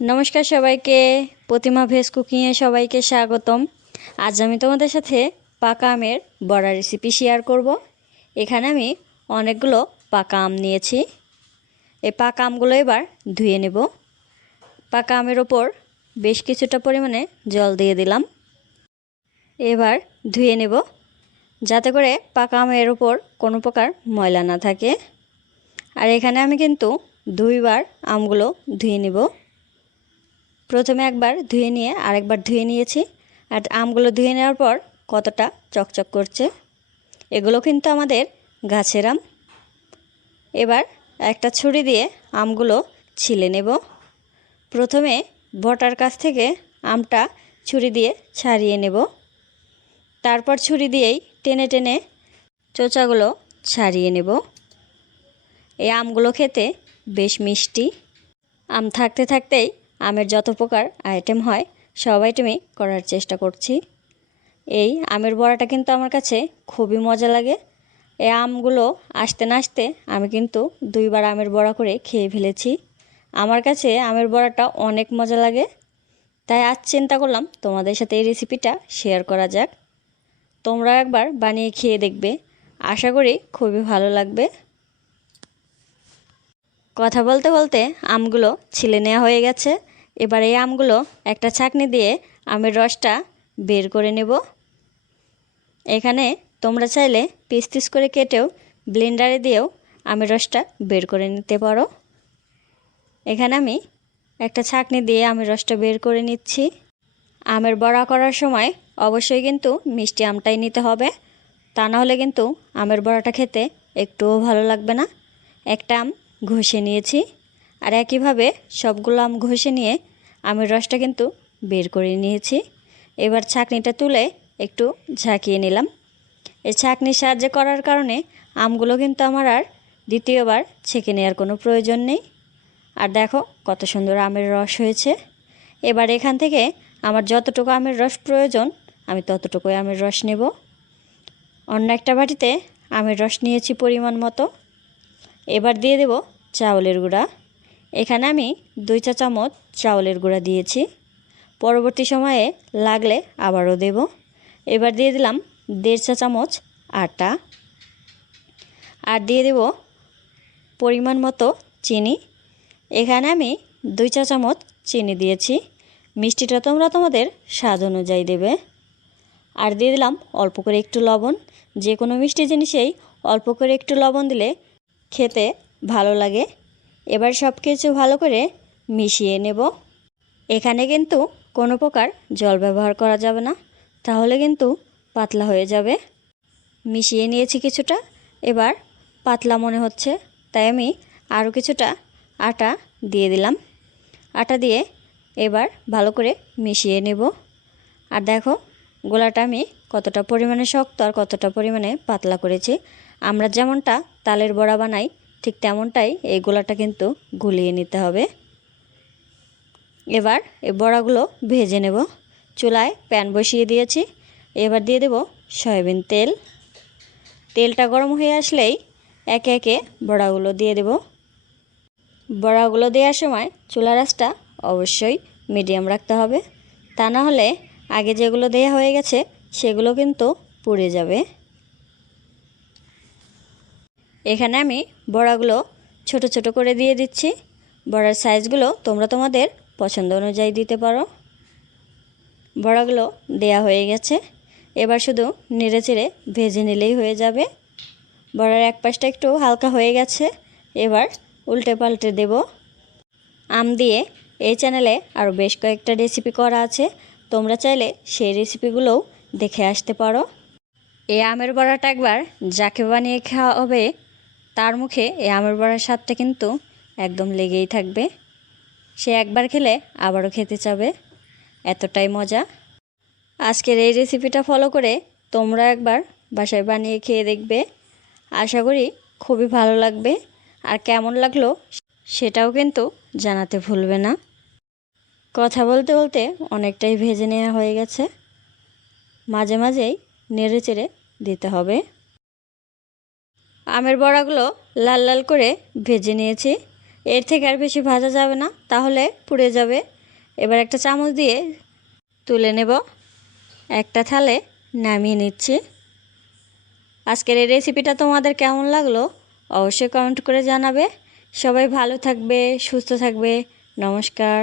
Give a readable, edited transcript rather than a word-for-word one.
নমস্কার সবাইকে, প্রতিমা ভেজ কুকিংয়ে সবাইকে স্বাগতম। আজ আমি তোমাদের সাথে পাকা আমের বড়া রেসিপি শেয়ার করব। এখানে আমি অনেকগুলো পাকা আম নিয়েছি। এই পাকা আমগুলো এবার ধুয়ে নেব। পাকা আমের ওপর বেশ কিছুটা পরিমাণে জল দিয়ে দিলাম। এবার ধুয়ে নেব যাতে করে পাকা আমের ওপর কোনো প্রকার ময়লা না থাকে। আর এখানে আমি কিন্তু দুইবার আমগুলো ধুয়ে নেব। প্রথমে একবার ধুয়ে নিয়ে আরেকবার ধুয়ে নিয়েছি। আর আমগুলো ধুয়ে নেওয়ার পর কতটা চকচক করছে। এগুলো কিন্তু আমাদের গাছের আম। এবার একটা ছুরি দিয়ে আমগুলো ছিলে নেব। প্রথমে বটার কাছ থেকে আমটা ছুরি দিয়ে ছাড়িয়ে নেব। তারপর ছুরি দিয়েই টেনে টেনে চোচাগুলো ছাড়িয়ে নেব। এই আমগুলো খেতে বেশ মিষ্টি। আম থাকতে থাকতেই আমের যত প্রকার আইটেম হয় সব আইটেমই করার চেষ্টা করছি। এই আমের বড়াটা কিন্তু আমার কাছে খুবই মজা লাগে। এই আমগুলো আসতে না আসতে আমি কিন্তু দুইবার আমের বড়া করে খেয়ে ফেলেছি। আমার কাছে আমের বড়াটা অনেক মজা লাগে। তাই আজ চিন্তা করলাম তোমাদের সাথে এই রেসিপিটা শেয়ার করা যাক। তোমরা একবার বানিয়ে খেয়ে দেখবে, আশা করি খুবই ভালো লাগবে। কথা বলতে বলতে আমগুলো ছিলে নেওয়া হয়ে গেছে। এবার এই আমগুলো একটা ছাঁকনি দিয়ে আমের রসটা বের করে নেব। এখানে তোমরা চাইলে পিস পিস করে কেটেও ব্লেন্ডারে দিয়েও আমের রসটা বের করে নিতে পারো। এখানে আমি একটা ছাঁকনি দিয়ে আমের রসটা বের করে নিচ্ছি। আমের বড়া করার সময় অবশ্যই কিন্তু মিষ্টি আমটাই নিতে হবে, তা না হলে কিন্তু আমের বড়াটা খেতে একটুও ভালো লাগবে না। একটা আম ঘষে নিয়েছি। আর একইভাবে সবগুলো আম ঘষে নিয়ে আমের রসটা কিন্তু বের করে নিয়েছি। এবার ছাঁকনিটা তুলে একটু ঝাঁকিয়ে নিলাম। এই ছাঁকনির সাহায্যে করার কারণে আমগুলো কিন্তু আমার আর দ্বিতীয়বার ছেঁকে নেওয়ার কোনো প্রয়োজন নেই। আর দেখো কত সুন্দর আমের রস হয়েছে। এবার এখান থেকে আমার যতটুকু আমের রস প্রয়োজন আমি ততটুকুই আমের রস নেব। অন্য একটা বাটিতে আমের রস নিয়েছি পরিমাণ মতো। এবার দিয়ে দেব চাউলের গুঁড়া। এখানে আমি 2 চা চামচ চাউলের গুঁড়া দিয়েছি। পরবর্তী সময়ে লাগলে আবারও দেব। এবার দিয়ে দিলাম 1.5 চা চামচ আটা। আর দিয়ে দেব পরিমাণ মতো চিনি। এখানে আমি 2 চা চামচ চিনি দিয়েছি। মিষ্টিটা তোমরা তোমাদের স্বাদ অনুযায়ী দেবে। আর দিয়ে দিলাম অল্প করে একটু লবণ। যে কোনো মিষ্টি জিনিসেই অল্প করে একটু লবণ দিলে খেতে ভালো লাগে। এবার সব কিছু ভালো করে মিশিয়ে নেব। এখানে কিন্তু কোনো প্রকার জল ব্যবহার করা যাবে না, তাহলে কিন্তু পাতলা হয়ে যাবে। মিশিয়ে নিয়েছি কিছুটা। এবার পাতলা মনে হচ্ছে, তাই আমি আরও কিছুটা আটা দিয়ে দিলাম। আটা দিয়ে এবার ভালো করে মিশিয়ে নেব। আর দেখো গোলাটা আমি কতটা পরিমাণে শক্ত আর কতটা পরিমাণে পাতলা করেছি। আমরা যেমনটা তালের বড়া বানাই ঠিক তেমনটাই এই গোলাটা কিন্তু গুলিয়ে নিতে হবে। এবার এই বড়াগুলো ভেজে নেব। চুলায় প্যান বসিয়ে দিয়েছি। এবার দিয়ে দেব সয়াবিন তেল। তেলটা গরম হয়ে আসলেই একে একে বড়াগুলো দিয়ে দেব। বড়াগুলো দেওয়ার সময় চুলার আঁচটা অবশ্যই মিডিয়াম রাখতে হবে, তা না হলে আগে যেগুলো দেয়া হয়ে গেছে সেগুলো কিন্তু পুড়ে যাবে। এখানে আমি বড়াগুলো ছোট ছোট করে দিয়ে দিচ্ছি। বড়ার সাইজগুলো তোমরা তোমাদের পছন্দ অনুযায়ী দিতে পারো। বড়াগুলো দেয়া হয়ে গেছে। এবার শুধু নেড়ে চেড়ে ভেজে নিলেই হয়ে যাবে। বড়ার এক পাশটা একটু হালকা হয়ে গেছে। এবার উল্টে পাল্টে দেব। আম দিয়ে এই চ্যানেলে আরও বেশ কয়েকটা রেসিপি করা আছে, তোমরা চাইলে সেই রেসিপিগুলোও দেখে আসতে পারো। এই আমের বড়াটা একবার যাকে বানিয়ে খাওয়া হবে তার মুখে এই আমের বড়ার স্বাদটা কিন্তু একদম লেগেই থাকবে। সে একবার খেলে আবারও খেতে চাবে, এতটাই মজা। আজকের এই রেসিপিটা ফলো করে তোমরা একবার বাসায় বানিয়ে খেয়ে দেখবে, আশা করি খুবই ভালো লাগবে। আর কেমন লাগলো সেটাও কিন্তু জানাতে ভুলবে না। কথা বলতে বলতে অনেকটাই ভেজে নেওয়া হয়ে গেছে। মাঝে মাঝেই নেড়ে চেড়ে দিতে হবে। আমের বড়াগুলো লাল লাল করে ভেজে নিয়েছি। এর থেকে আর বেশি ভাজা যাবে না, তাহলে পুড়ে যাবে। এবার একটা চামচ দিয়ে তুলে নেব, একটা থালে নামিয়ে নিচ্ছি। আজকের এই রেসিপিটা তোমাদের কেমন লাগলো অবশ্যই কমেন্ট করে জানাবে। সবাই ভালো থাকবে, সুস্থ থাকবে। নমস্কার।